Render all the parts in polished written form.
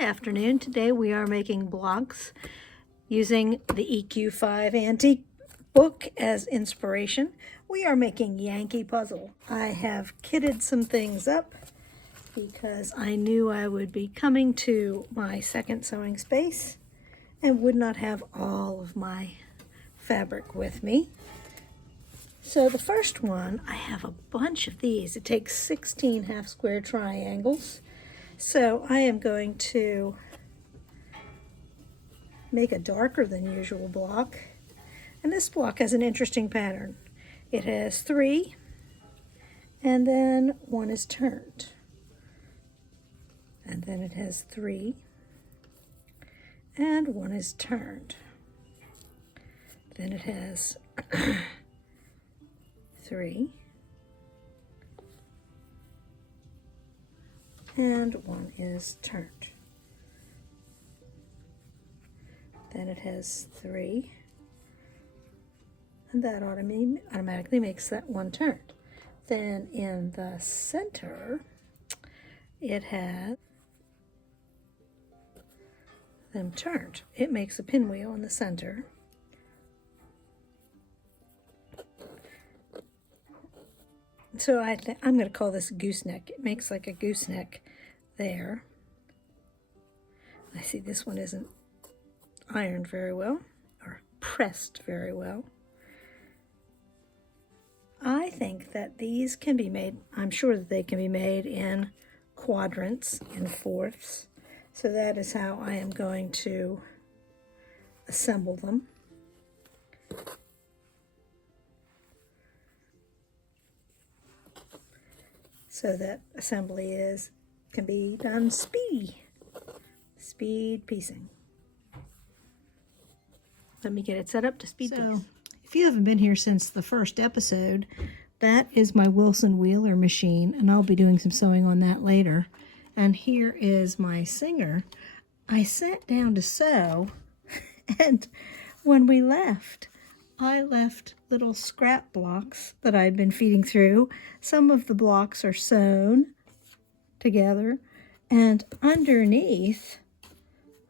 afternoon. Today we are making blocks using the EQ5 Antique book as inspiration. We are making Yankee puzzle. I have kitted some things up because I knew I would be coming to my second sewing space and would not have all of my fabric with me. So the first one, I have a bunch of these. It takes 16 half square triangles. So I am going to make a darker than usual block. And this block has an interesting pattern. It has 3, and then 1 is turned. And then it has 3, and 1 is turned. Then it has 3, and 1 is turned. Then it has 3, and that automatically makes that 1 turned. Then in the center, it has them turned. It makes a pinwheel in the center. So I'm going to call this gooseneck. It makes like a gooseneck there. I see this one isn't ironed very well or pressed very well. I think that these can be made, I'm sure that they can be made in quadrants, in fourths. So that is how I am going to assemble them. So that assembly can be done speed piecing. Let me get it set up to speed piece. If you haven't been here since the first episode, that is my Wilson Wheeler machine, and I'll be doing some sewing on that later. And here is my Singer. I sat down to sew, and when we left, I left little scrap blocks that I'd been feeding through. Some of the blocks are sewn together, and underneath,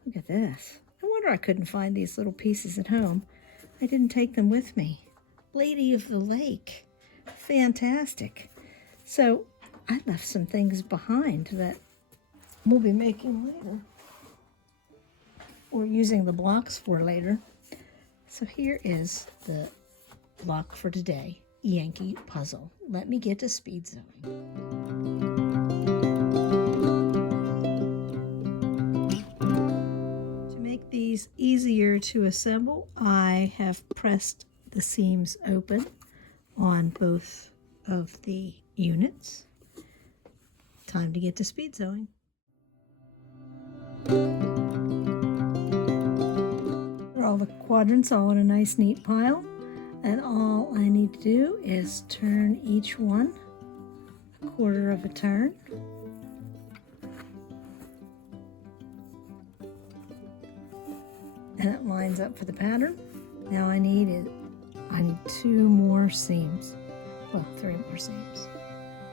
look at this. No wonder I couldn't find these little pieces at home. I didn't take them with me. Lady of the Lake. Fantastic. So I left some things behind that we'll be making later, or using the blocks for later. So here is the block for today, Yankee puzzle. Let me get to speed sewing. To make these easier to assemble, I have pressed the seams open on both of the units. Time to get to speed sewing. All the quadrants all in a nice neat pile, and all I need to do is turn each one a quarter of a turn. And it lines up for the pattern. Now I need 2 more seams. Well, 3 more seams.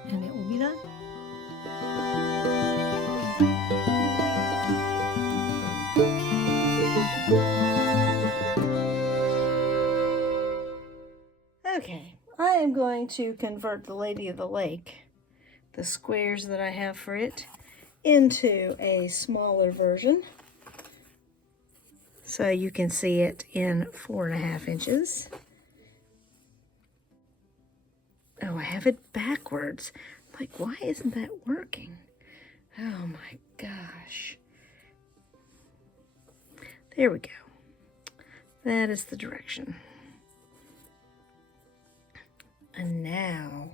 And it will be done. Okay, I am going to convert the Lady of the Lake, the squares that I have for it, into a smaller version. So you can see it in 4.5 inches. Oh, I have it backwards. Like, why isn't that working? Oh my gosh. There we go. That is the direction. And now,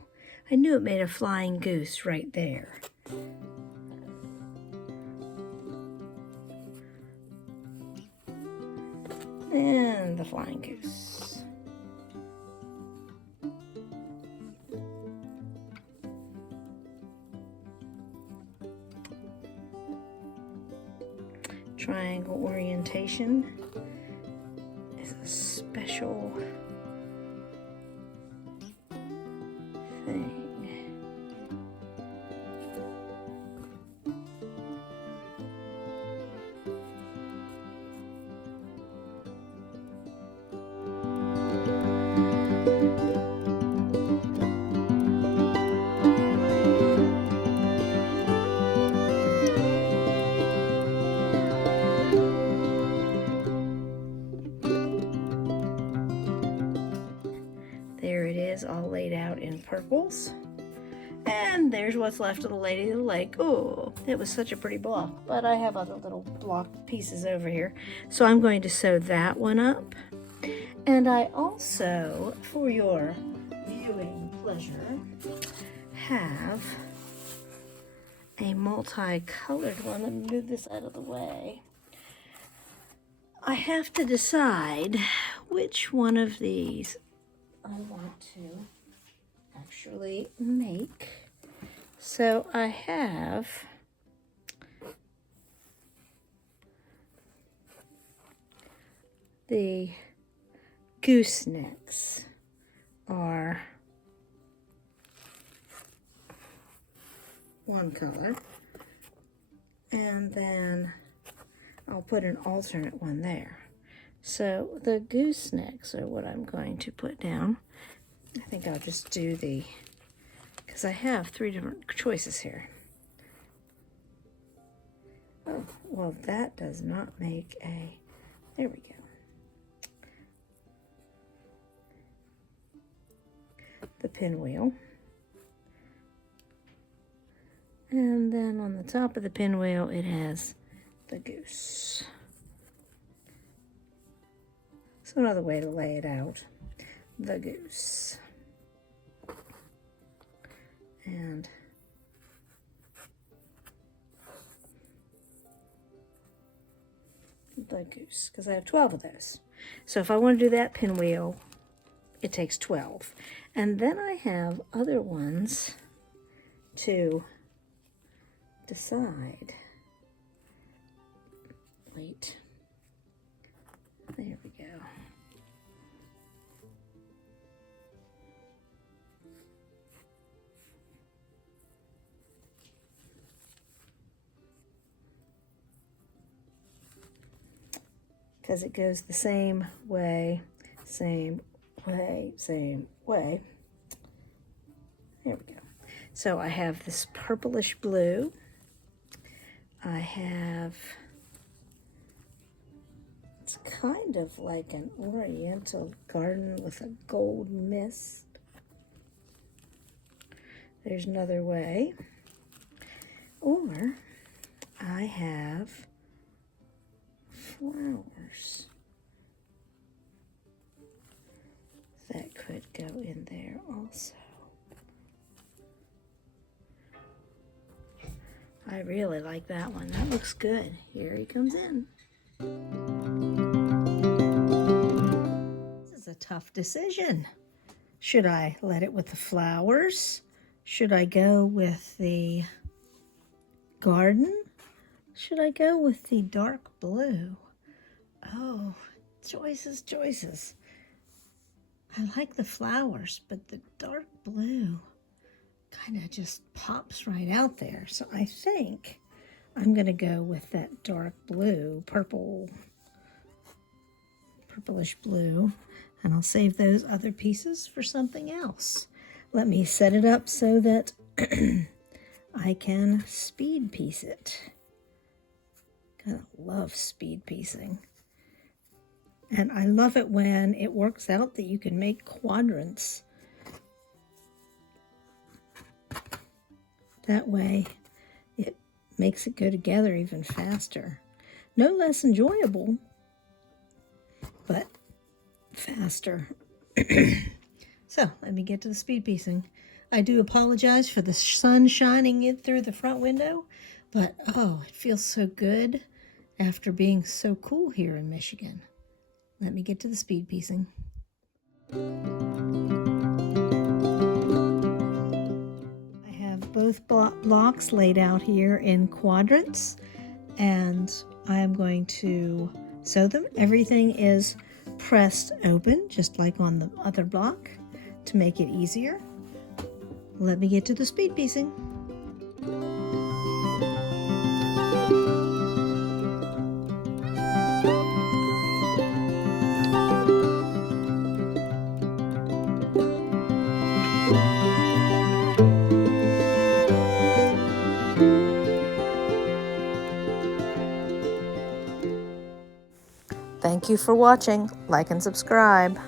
I knew it made a flying goose right there. And the flying goose. Triangle orientation is a special thing. purples. And there's what's left of the Lady of the Lake. Oh, it was such a pretty block, but I have other little block pieces over here. So I'm going to sew that one up. And I also, for your viewing pleasure, have a multicolored one. Let me move this out of the way. I have to decide which one of these I want to actually make. So I have the goosenecks are one color, and then I'll put an alternate one there. So the goosenecks are what I'm going to put down. I think I'll just do because I have 3 different choices here. Oh, well, that does not make there we go. The pinwheel. And then on the top of the pinwheel, it has the goose. So another way to lay it out, the goose. And the goose, because I have 12 of those. So if I want to do that pinwheel, it takes 12. And then I have other ones to decide. Wait. There we go. Because it goes the same way, same way, same way. There we go. So I have this purplish blue. I have, it's kind of like an oriental garden with a gold mist. There's another way. Or I have flowers that could go in there also. I really like that one. That looks good. Here he comes in. This is a tough decision. Should I let it with the flowers? Should I go with the garden? Should I go with the dark blue? Oh, choices, choices. I like the flowers, but the dark blue kind of just pops right out there. So I think I'm going to go with that dark blue, purplish blue, and I'll save those other pieces for something else. Let me set it up so that I can speed piece it. Kind of love speed piecing. And I love it when it works out that you can make quadrants. That way, it makes it go together even faster. No less enjoyable, but faster. So, let me get to the speed piecing. I do apologize for the sun shining in through the front window, but oh, it feels so good after being so cool here in Michigan. Let me get to the speed piecing. Both blocks laid out here in quadrants, and I am going to sew them. Everything is pressed open, just like on the other block, to make it easier. Let me get to the speed piecing. Thank you for watching. Like and subscribe.